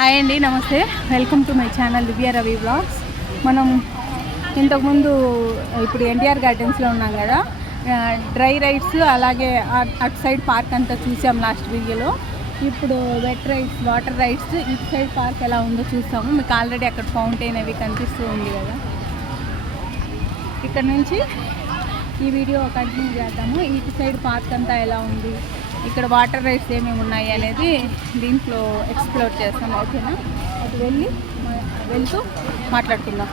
Hi అండి, నమస్తే. Welcome to my channel Divya Ravi blogs. మనం ఇంతకుముందు ఇప్పుడు ఎన్టీఆర్ గార్డెన్స్లో ఉన్నాం కదా. డ్రై రైడ్స్ అలాగే అటు సైడ్ పార్క్ అంతా చూసాం లాస్ట్ వీడియోలో. ఇప్పుడు వెట్ రైడ్స్, వాటర్ రైడ్స్, ఇటు సైడ్ పార్క్ ఎలా ఉందో చూస్తాము. మీకు ఆల్రెడీ అక్కడ ఫౌంటైన్ అవి కనిపిస్తూ ఉంది కదా. ఇక్కడ నుంచి ఈ వీడియో కంటిన్యూ చేద్దాము. ఇటు సైడ్ పార్క్ అంతా ఎలా ఉంది, ఇక్కడ వాటర్ రైడ్స్ ఏమేమి ఉన్నాయి అనేది దీంట్లో ఎక్స్ప్లోర్ చేస్తాం. ఓకేనా, అటు వెళ్తూ మాట్లాడుకుందాం.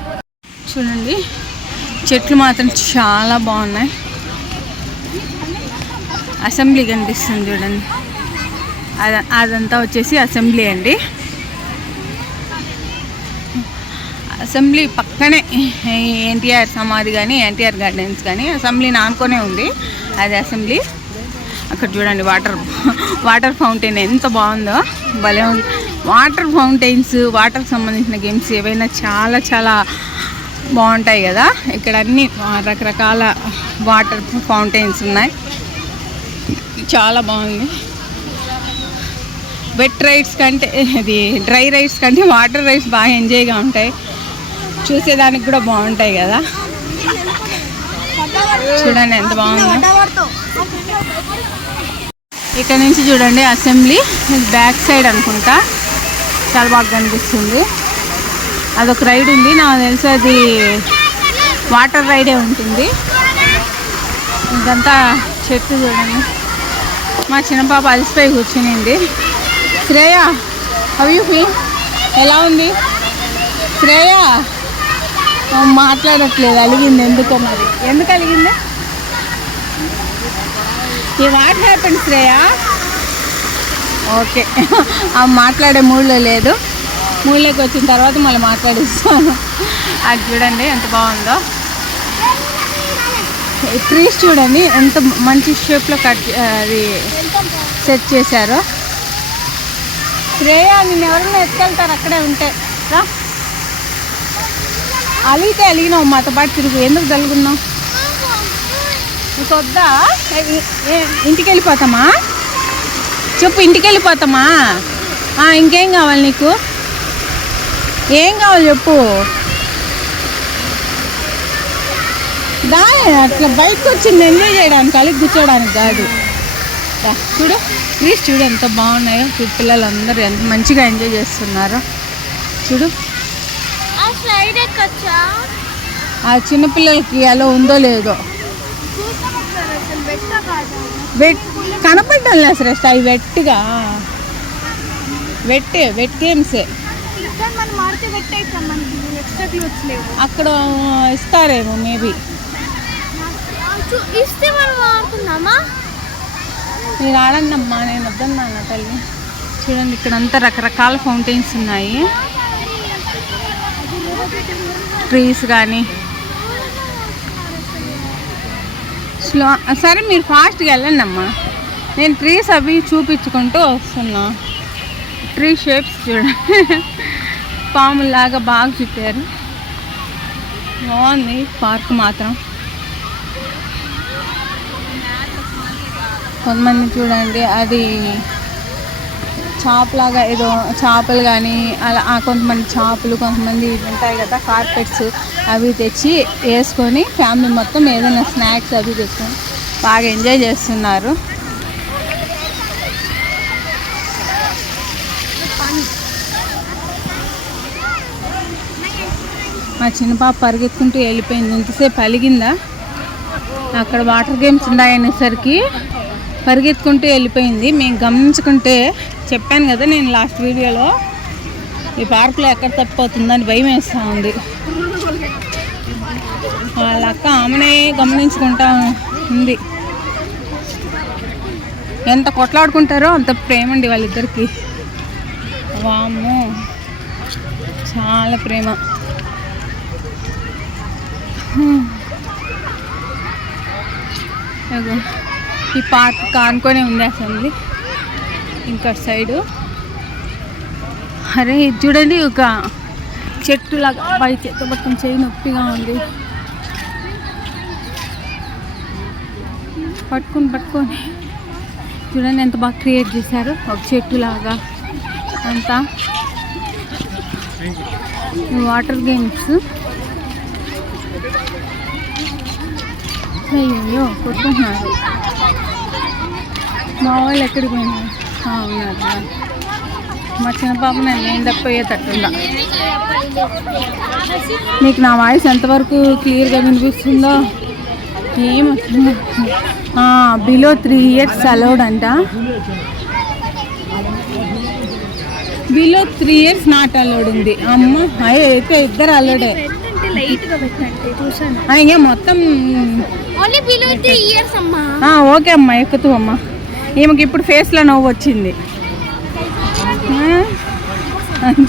చూడండి, చెట్లు మాత్రం చాలా బాగున్నాయి. అసెంబ్లీ కనిపిస్తుంది చూడండి, అదంతా వచ్చేసి అసెంబ్లీ అండి. అసెంబ్లీ పక్కనే ఎన్టీఆర్ సమాధి కానీ ఎన్టీఆర్ గార్డెన్స్ కానీ అసెంబ్లీని ఆనుకొనే ఉంది. అది అసెంబ్లీ. అక్కడ చూడండి వాటర్ ఫౌంటైన్ ఎంత బాగుందో, భలే ఉంది. వాటర్ ఫౌంటైన్స్, వాటర్కి సంబంధించిన గేమ్స్ ఏవైనా చాలా చాలా బాగుంటాయి కదా. ఇక్కడ అన్ని రకరకాల వాటర్ ఫౌంటైన్స్ ఉన్నాయి, చాలా బాగుంది. వెట్ రైడ్స్ కంటే ఇది డ్రై రైడ్స్ కంటే వాటర్ రైడ్స్ బాగా ఎంజాయ్గా ఉంటాయి, చూసేదానికి కూడా బాగుంటాయి కదా. చూడండి ఎంత బాగుందో. ఇక్కడ నుంచి చూడండి అసెంబ్లీ, బ్యాక్ సైడ్ అనుకుంటా, చాలా బాగా కనిపిస్తుంది. అదొక రైడ్ ఉంది, నాకు తెలిసి అది వాటర్ రైడే ఉంటుంది. ఇదంతా చెట్టు చూడండి. మా చిన్న పాప అలసిపోయి కూర్చునింది. Shreya, how you feel? ఎలా ఉంది శ్రేయ? మాట్లాడట్లేదు, అలిగింది. ఎందుకు అలిగింది? ఈ వాట్ హ్యాపెండ్ శ్రేయ? ఓకే, ఆ మాట్లాడే మూడ్లో లేదు. మూడ్లోకి వచ్చిన తర్వాత మళ్ళీ మాట్లాడిస్తాను. అది చూడండి ఎంత బాగుందో. ట్రీస్ చూడండి ఎంత మంచి షేప్లో అది సెట్ చేశారు. శ్రేయ, నేను ఎవరైనా ఎత్తుకెళ్తారు అక్కడే ఉంటే రా. అలిగితే అలిగినావు, మాతో పాటు తిరుగు. ఎందుకు తలుగున్నావు? నీకు వద్దా? ఇంటికి వెళ్ళిపోతామా? చెప్పు, ఇంటికి వెళ్ళిపోతామా? ఇంకేం కావాలి నీకు? ఏం కావాలి చెప్పు. దా, అట్లా బయటకు వచ్చింది ఎంజాయ్ చేయడానికి, అలిగి కూర్చోడానికి కాదు. చూడు ప్లీజ్, చూడు ఎంత బాగున్నాయో. పిల్లలందరూ ఎంత మంచిగా ఎంజాయ్ చేస్తున్నారు. చూడు, ఆ చిన్నపిల్లలకి అలా ఉందో లేదో కనపడ్డాను అసలు. అవి వెట్ గేమ్సే. అక్కడ ఇస్తారేమో మేబీ. మీరు ఆడండి అమ్మా, నేను వద్దన్నాను తల్లి. చూడండి ఇక్కడ అంతా రకరకాల ఫౌంటైన్స్ ఉన్నాయి, ట్రీస్ కానీ. సరే మీరు ఫాస్ట్గా వెళ్ళండి అమ్మా, నేను ట్రీస్ అవి చూపించుకుంటూ వస్తున్నా. ట్రీ షేప్స్ చూడండి, పాములాగా బాగా చుట్టారు. బాగుంది పార్క్ మాత్రం. కొంతమంది చూడండి అది చాపలాగా ఏదో చేపలు కానీ అలా, కొంతమంది చేపలు, కొంతమంది ఉంటాయి కదా కార్పెట్స్, అవి తెచ్చి వేసుకొని ఫ్యామిలీ మొత్తం ఏదైనా స్నాక్స్ అవి తెచ్చుకొని బాగా ఎంజాయ్ చేస్తున్నారు. మా చిన్న పాప పరిగెత్తుకుంటూ వెళ్ళిపోయింది. ఇంతసేపు అలిగిందా? అక్కడ వాటర్ గేమ్స్ ఉన్నాయనేసరికి పరిగెత్తుకుంటూ వెళ్ళిపోయింది. మేము గమనించుకుంటే చెప్పాను కదా నేను లాస్ట్ వీడియోలో, ఈ పార్కులో ఎక్కడ తప్పిపోతుందని భయం వేస్తూ ఉంది. వాళ్ళ అక్క ఆమెనే గమనించుకుంటా ఉంది. ఎంత కొట్లాడుకుంటారో అంత ప్రేమ అండి వాళ్ళిద్దరికి. వామ్మో, చాలా ప్రేమ. ఈ పార్క్ కానుకొని ఉంది అసెంబ్లీ. ఇంకా సైడు అరే ఇది చూడండి, ఒక చెట్టు లాగా పై చెట్టు మొత్తం చేయి నొప్పిగా ఉంది. పట్టుకొని చూడండి ఎంత బాగా క్రియేట్ చేశారు, ఒక చెట్టు లాగా అంతా. Water games. అయ్యో కొట్టుకుంటున్నారు. మా వాళ్ళు ఎక్కడికి పోయినారు? ఉన్నారు. మా చిన్న పాప నేను తప్పిపోయేటట్టుందా. మీకు నా వాయిస్ ఎంతవరకు క్లియర్గా వినిపిస్తుందో ఏమవుతుందో. బిలో 3 years అలౌడ్ అంట. బిలో 3 years నాట్ అలౌడ్ ఉంది. అమ్మ అయితే ఇద్దరు అలౌడే. ఇంకే మొత్తం ఓకే అమ్మా, ఎక్కుతూ అమ్మా. ఈమెకి ఇప్పుడు ఫేస్లో నవ్వు వచ్చింది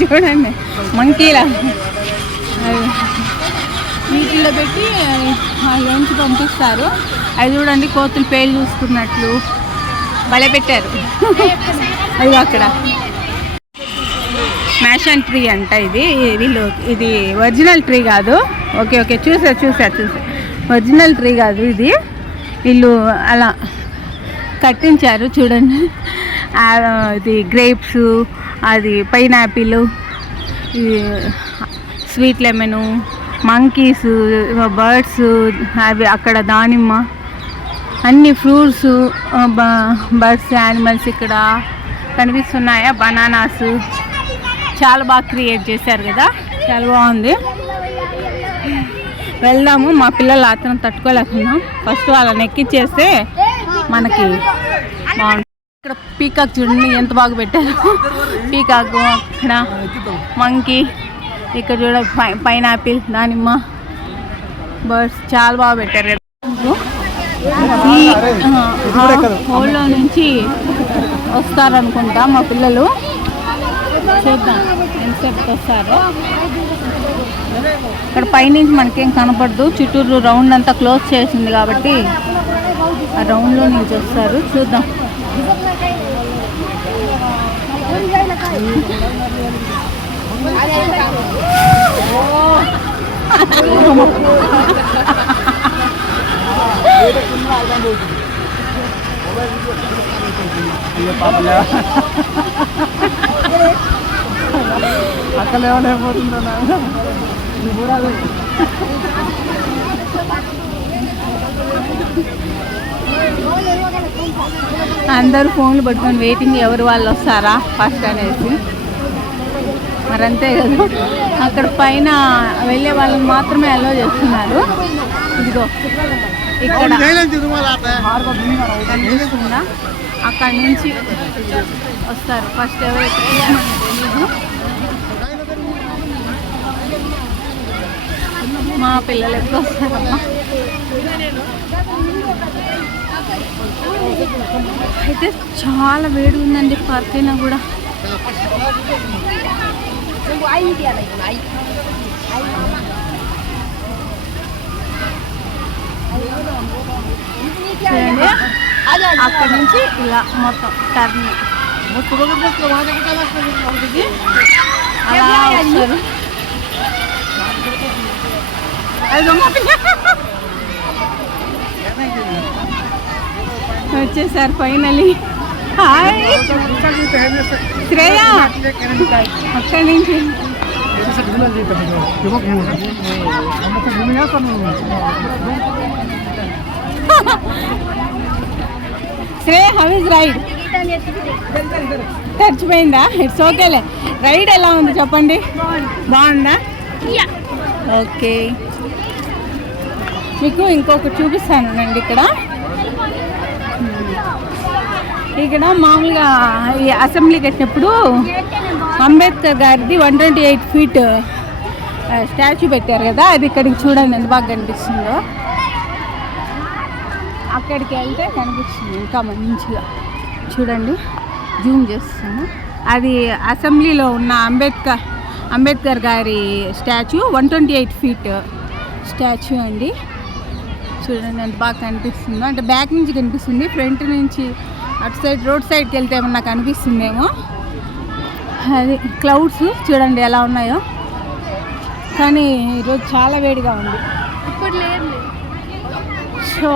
చూడండి. మంకీలా వీటిల్లో పెట్టి లోంచి పంపిస్తారు. అది చూడండి, కోతులు పేలు చూసుకున్నట్లు భలే పెట్టారు. అది అక్కడ మ్యాషన్ ట్రీ అంట. ఇది వీళ్ళు ఇది ఒరిజినల్ ట్రీ కాదు. ఓకే చూసా ఒరిజినల్ ట్రీ కాదు ఇది. వీళ్ళు అలా కట్టించారు చూడండి. ఇది గ్రేప్స్, అది pineapple, sweet lemon, monkeys, birds, అవి అక్కడ దానిమ్మ, అన్ని ఫ్రూట్స్, బర్డ్స్, యానిమల్స్ ఇక్కడ కనిపిస్తున్నాయా. బనానాస్ చాలా బాగా క్రియేట్ చేశారు కదా, చాలా బాగుంది. వెళ్దాము. మా పిల్లలు ఆత్రం తట్టుకోలేకున్నాం. ఫస్ట్ వాళ్ళని ఎక్కిచ్చేస్తే మనకి బాగుంటుంది. ఇక్కడ పీకాక్ చూడండి ఎంత బాగా పెట్టారు. పీకాక్, అక్కడ మంకీ, ఇక్కడ చూడ పైనాపిల్, దానిమ్మ, బర్డ్స్ చాలా బాగా పెట్టారు. ఈ హోల్లో నుంచి వస్తారనుకుంటా మా పిల్లలు. చూద్దాం ఎంతసేపుకి వస్తారో. ఇక్కడ పైనుంచి మనకేం కనపడదు, చుట్టూరు రౌండ్ అంతా క్లోజ్ చేసింది కాబట్టి ఆ రౌండ్లో నుంచి వస్తారు. చూద్దాం. అక్కలేమలేకపోతుందా. అందరూ ఫోన్లు పట్టుకొని వెయిటింగ్, ఎవరు వాళ్ళు వస్తారా ఫస్ట్ అనేసి. మరంతే కదా, అక్కడ పైన వెళ్ళే వాళ్ళని మాత్రమే అలో చేస్తున్నారు. ఇదిగో ఇక్కడ కనిపిస్తుందా, అక్కడి నుంచి వస్తారు ఫస్ట్. ఎవరైతే మా పిల్లలు ఎప్పుడు వస్తారమ్మా. అయితే చాలా వేడి ఉందండి పార్క్ అయినా కూడా. అక్కడి నుంచి ఇలా మొత్తం టర్న్ అలా వస్తారు. వచ్చేసారు ఫైనలీ. హాయ్ శ్రేయ, అక్కడి నుంచి శ్రేయ, హౌ ఇస్ రైడ్? చచ్చిపోయిందా? ఇట్స్ ఓకేలే. రైడ్ ఎలా ఉంది చెప్పండి, బాగుందా? ఓకే, మీకు ఇంకొకటి చూపిస్తానండి. ఇక్కడ మామూలుగా ఈ అసెంబ్లీ కట్టినప్పుడు అంబేద్కర్ గారిది 128 feet స్టాచ్యూ పెట్టారు కదా, అది ఇక్కడికి చూడండి ఎంత బాగా కనిపిస్తుందో. అక్కడికి వెళ్తే కనిపిస్తుంది ఇంకా మంచిగా. చూడండి, జూమ్ చేస్తాను. అది అసెంబ్లీలో ఉన్న అంబేద్కర్ గారి స్టాచ్యూ, 128 feet స్టాచ్యూ అండి. చూడండి ఎంత బాగా కనిపిస్తుందో. అంటే బ్యాక్ నుంచి కనిపిస్తుంది, ఫ్రంట్ నుంచి అటు సైడ్ రోడ్ సైడ్కి వెళ్తే ఏమన్నా కనిపిస్తుందేమో. అది క్లౌడ్స్ చూడండి ఎలా ఉన్నాయో. కానీ ఈరోజు చాలా వేడిగా ఉంది. సో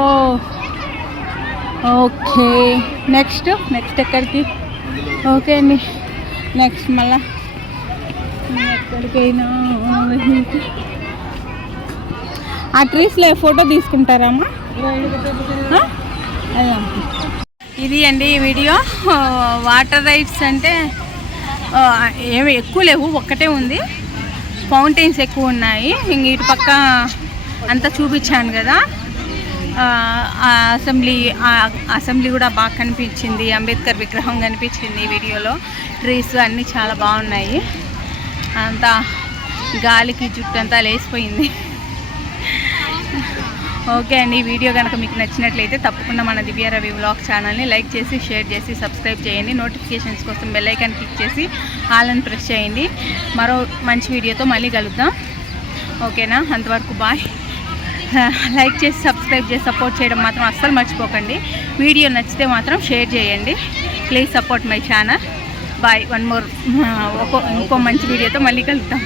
ఓకే, నెక్స్ట్ ఎక్కడికి? ఓకే అండి, నెక్స్ట్ మళ్ళా ఎక్కడికైనా ఆ ట్రీస్లో ఫోటో తీసుకుంటారమ్మా. ఇది అండి ఈ వీడియో. వాటర్ రైడ్స్ అంటే ఏమి ఎక్కువ లేవు, ఒక్కటే ఉంది. ఫౌంటైన్స్ ఎక్కువ ఉన్నాయి. ఇంక ఇటు పక్క అంతా చూపించాను కదా. అసెంబ్లీ కూడా బాగా కనిపించింది. అంబేద్కర్ విగ్రహం కనిపించింది ఈ వీడియోలో. ట్రీస్ అన్నీ చాలా బాగున్నాయి. అంతా గాలికి జుట్టు అంతా లేసిపోయింది. ఓకే అండి, ఈ వీడియో కనుక మీకు నచ్చినట్లయితే తప్పకుండా మన దివ్య రవి వ్లాగ్ ఛానల్ని లైక్ చేసి, షేర్ చేసి, సబ్స్క్రైబ్ చేయండి. నోటిఫికేషన్స్ కోసం బెల్ ఐకాన్ క్లిక్ చేసి ఆల్ అని ప్రెస్ చేయండి. మరో మంచి వీడియోతో మళ్ళీ కలుద్దాం. ఓకేనా, అంతవరకు బాయ్. లైక్ చేసి, సబ్స్క్రైబ్ చేసి సపోర్ట్ చేయడం మాత్రం అస్సలు మర్చిపోకండి. వీడియో నచ్చితే మాత్రం షేర్ చేయండి. Please support my channel. Bye. ఇంకో మంచి వీడియోతో మళ్ళీ కలుద్దాం.